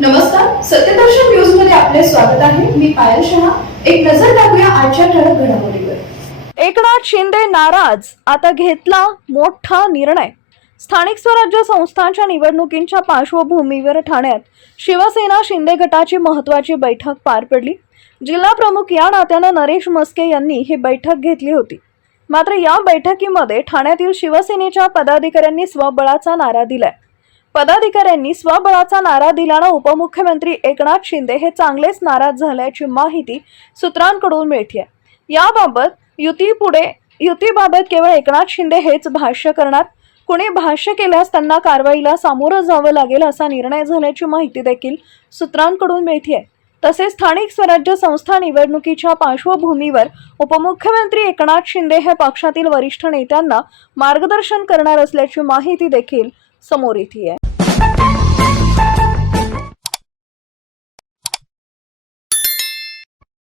नमस्कार सत्यदर्शन न्यूजमध्ये आपले स्वागत आहे. मी पायल शहा. एक नजर टाकूया आजच्या ठळक घडामोडीवर. एकनाथ शिंदे नाराज आता घेतला मोठा निर्णय. स्थानिक स्वराज्य संस्थांच्या निवडणुकींच्या पार्श्वभूमीवर ठाण्यात शिवसेना शिंदे गटाची महत्वाची बैठक पार पडली. जिल्हा प्रमुख या नात्यानं नरेश मस्के यांनी ही बैठक घेतली होती. मात्र या बैठकीमध्ये ठाण्यातील शिवसेनेच्या पदाधिकाऱ्यांनी स्वबळाचा नारा दिलाय. पदाधिकाऱ्यांनी स्वबळाचा नारा दिल्यानं उपमुख्यमंत्री एकनाथ शिंदे हे चांगलेच नाराज झाल्याची माहिती सूत्रांकडून मिळते याबाबत युती पुढे युतीबाबत केवळ एकनाथ शिंदे हेच भाष्य करणार? कुणी भाष्य केल्यास त्यांना कारवाईला सामोरं जावं लागेल असा निर्णय झाल्याची माहिती देखील सूत्रांकडून मिळते तसेच स्थानिक स्वराज्य संस्था निवडणुकीच्या पार्श्वभूमीवर उपमुख्यमंत्री एकनाथ शिंदे हे पक्षातील वरिष्ठ नेत्यांना मार्गदर्शन करणार असल्याची माहिती देखील समोर येते